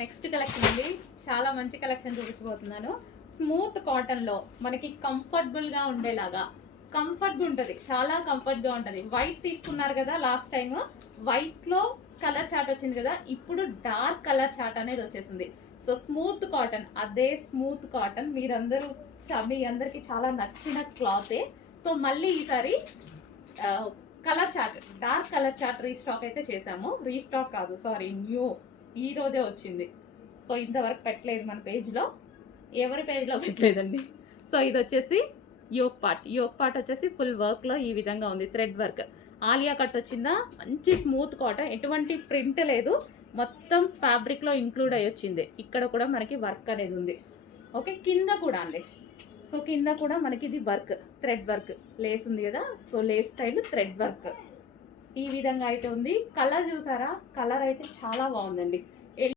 Next collection అండి, చాలా మంచి కలెక్షన్ చూపించబోతున్నాను. స్మూత్ కాటన్ లో మనకి కంఫర్టబుల్ గా ఉండేలాగా, కంఫర్ట్ గా ఉంటది, చాలా కంఫర్ట్ గా ఉంటది. వైట్ తీసుకున్నారు కదా లాస్ట్ టైం, వైట్ లో కలర్ చార్ట్ వచ్చింది కదా, ఇప్పుడు డార్క్ కలర్ చార్ట్ అనేది వచ్చేసింది. సో స్మూత్ కాటన్, అదే స్మూత్ కాటన్ మీ అందరికి చాలా నచ్చిన క్లాతే. సో మళ్ళీ ఈసారి colour chart, dark colour chart restock అయితే చేసాము. రీస్టాక్ కాదు, సారీ, న్యూ, ఈ రోజే వచ్చింది. సో ఇంతవరకు పెట్టలేదు మన పేజ్లో, ఎవరి పేజ్లో పెట్టలేదండి. సో ఇది వచ్చేసి యోక్ పార్ట్ వచ్చేసి ఫుల్ వర్క్లో ఈ విధంగా ఉంది. థ్రెడ్ వర్క్, ఆలియా కట్ వచ్చిందా, మంచి స్మూత్ కాటన్, ఎటువంటి ప్రింట్ లేదు, మొత్తం ఫ్యాబ్రిక్లో ఇంక్లూడ్ అయ్యి వచ్చింది. ఇక్కడ కూడా మనకి వర్క్ అనేది ఉంది. ఓకే, కింద కూడా అండి. సో కింద కూడా మనకి ఇది వర్క్, థ్రెడ్ వర్క్, లేస్ ఉంది కదా, so Lay's style thread work ఈ విధంగా అయితే ఉంది. కలర్ చూసారా, కలర్ అయితే చాలా బాగుందండి.